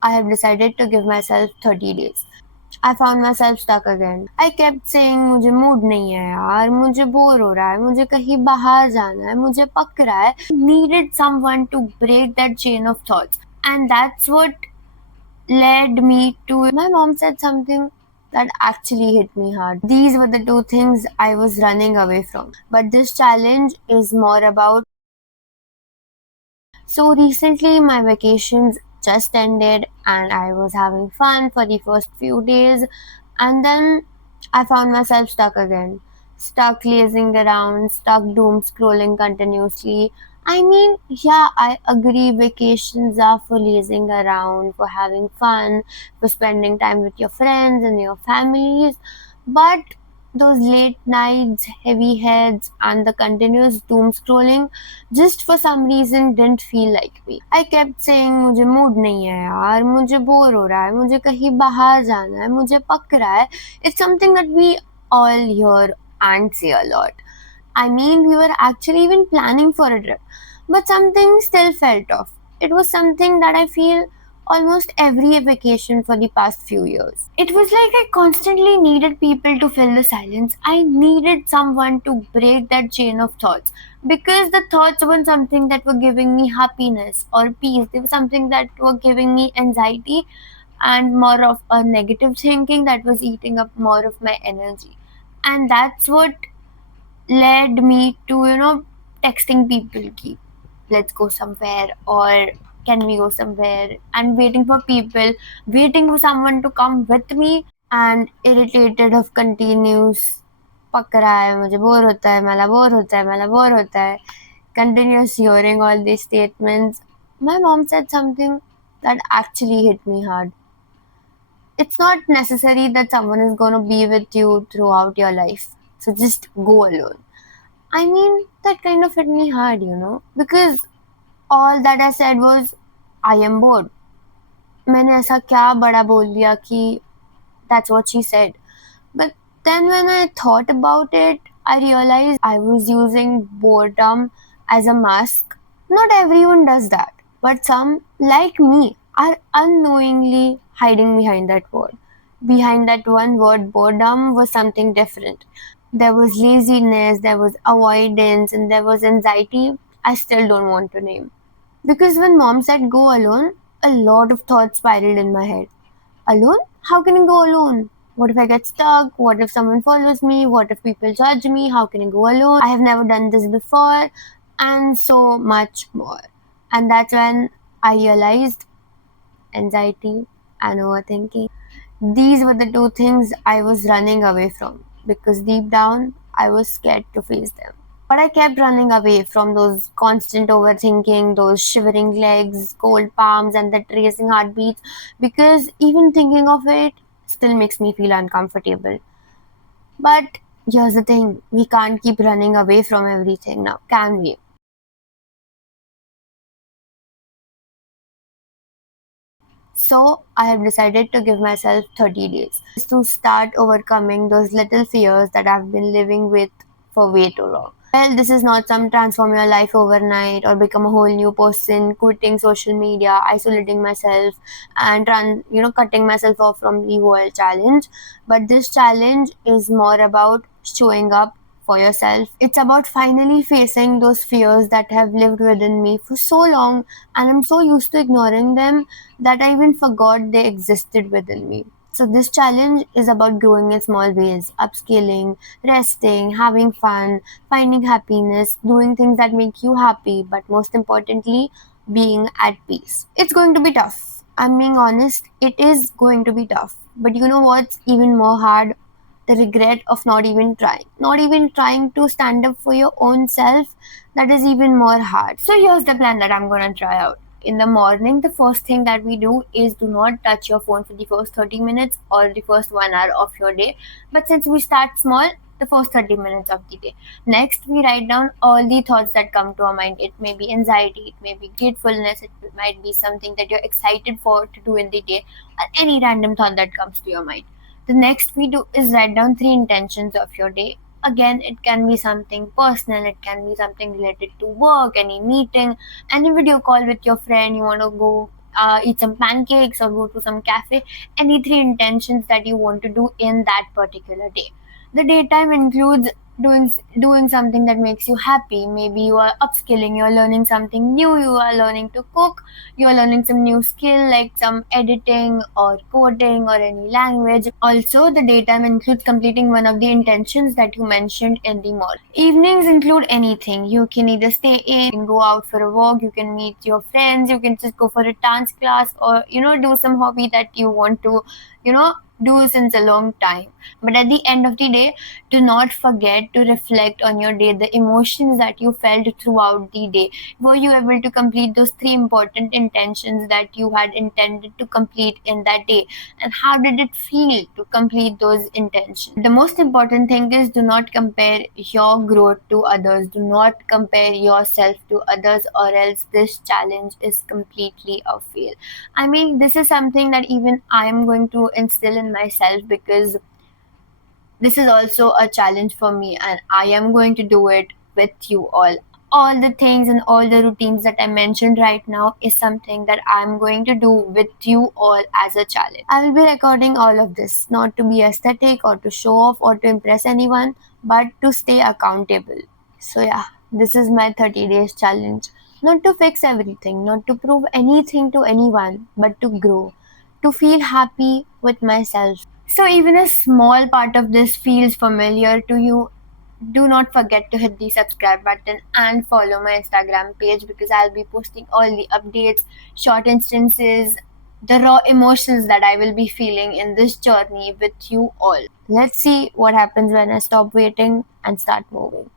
I have decided to give myself 30 days. I found myself stuck again. I kept saying मुझे mood नहीं है यार, मुझे bore हो रहा है, मुझे कहीं बाहर जाना है, मुझे पक रहा है. Needed someone to break that chain of thoughts. And that's what led me to my mom said something that actually hit me hard. These were the two things I was running away from. But this challenge is more about. So recently, my vacations just ended and I was having fun for the first few days, and then I found myself stuck again. Stuck lazing around, stuck doom scrolling continuously. I mean, yeah, I agree vacations are for lazing around, for having fun, for spending time with your friends and your families, but those late nights, heavy heads, and the continuous doom scrolling just for some reason didn't feel like me. I kept saying मुझे mood नहीं है यार, मुझे bore हो रहा है, मुझे कहीं बाहर जाना है, मुझे पक रहा है. It's something that we all hear and say a lot. I mean, we were actually even planning for a trip, but something still felt off. It was something that I feel almost every vacation for the past few years. It was like I constantly needed people to fill the silence. I needed someone to break that chain of thoughts because the thoughts weren't something that were giving me happiness or peace. They were something that were giving me anxiety and more of a negative thinking that was eating up more of my energy. And that's what led me to, texting people ki, let's go somewhere or can we go somewhere, and waiting for people, waiting for someone to come with me, and irritated of continuous पक रहा है मुझे bore होता है मला bore होता है मला बोर होता है continuous hearing all these statements. My mom said something that actually hit me hard. It's not necessary that someone is going to be with you throughout your life, so just go alone. I mean, that kind of hit me hard, because all that I said was, I am bored. मैंने ऐसा क्या बड़ा बोल दिया कि that's what she said. But then when I thought about it, I realized I was using boredom as a mask. Not everyone does that, but some, like me, are unknowingly hiding behind that word. Behind that one word, boredom was something different. There was laziness, there was avoidance, and there was anxiety I still don't want to name. Because when mom said go alone, a lot of thoughts spiraled in my head. Alone? How can I go alone? What if I get stuck? What if someone follows me? What if people judge me? How can I go alone? I have never done this before. And so much more. And that's when I realized anxiety and overthinking. These were the two things I was running away from because deep down I was scared to face them. But I kept running away from those constant overthinking, those shivering legs, cold palms, and that racing heartbeats because even thinking of it still makes me feel uncomfortable. But here's the thing, we can't keep running away from everything now, can we? So I have decided to give myself 30 days to start overcoming those little fears that I've been living with for way too long. Well, this is not some transform your life overnight or become a whole new person, quitting social media, isolating myself, and cutting myself off from the world challenge. But this challenge is more about showing up for yourself. It's about finally facing those fears that have lived within me for so long, and I'm so used to ignoring them that I even forgot they existed within me. So, this challenge is about growing in small ways, upscaling, resting, having fun, finding happiness, doing things that make you happy, but most importantly, being at peace. It's going to be tough. I'm being honest, it is going to be tough. But you know what's even more hard? The regret of not even trying. Not even trying to stand up for your own self, that is even more hard. So here's the plan that I'm gonna try out. In the morning, the first thing that we do is do not touch your phone for the first 30 minutes or the first 1 hour of your day. But since we start small, the first 30 minutes of the day. Next, we write down all the thoughts that come to our mind. It may be anxiety, it may be gratefulness, it might be something that you're excited for to do in the day, or any random thought that comes to your mind. The next we do is write down three intentions of your day. Again, it can be something personal, it can be something related to work, any meeting, any video call with your friend you want to go eat some pancakes or go to some cafe. Any three intentions that you want to do in that particular day. The daytime includes doing something that makes you happy. Maybe you are upskilling, you are learning something new, you are learning to cook, you are learning some new skill like some editing or coding or any language. Also, the daytime includes completing one of the intentions that you mentioned in the morning. Evenings include anything. You can either stay in, you can go out for a walk, you can meet your friends, you can just go for a dance class, or do some hobby that you want to you know do since a long time. But at the end of the day, do not forget to reflect on your day, the emotions that you felt throughout the day. Were you able to complete those three important intentions that you had intended to complete in that day? And how did it feel to complete those intentions? The most important thing is, do not compare your growth to others. Do not compare yourself to others, or else this challenge is completely a fail. I mean, this is something that even I am going to instill in myself, because this is also a challenge for me, and I am going to do it with you all. All the things and all the routines that I mentioned right now is something that I'm going to do with you all as a challenge. I will be recording all of this not to be aesthetic or to show off or to impress anyone, but to stay accountable. So, yeah, this is my 30 days challenge. Not to fix everything, not to prove anything to anyone, but to grow, to feel happy with myself. So, even a small part of this feels familiar to you, do not forget to hit the subscribe button and follow my Instagram page, because I'll be posting all the updates, short instances, the raw emotions that I will be feeling in this journey with you all. Let's see what happens when I stop waiting and start moving.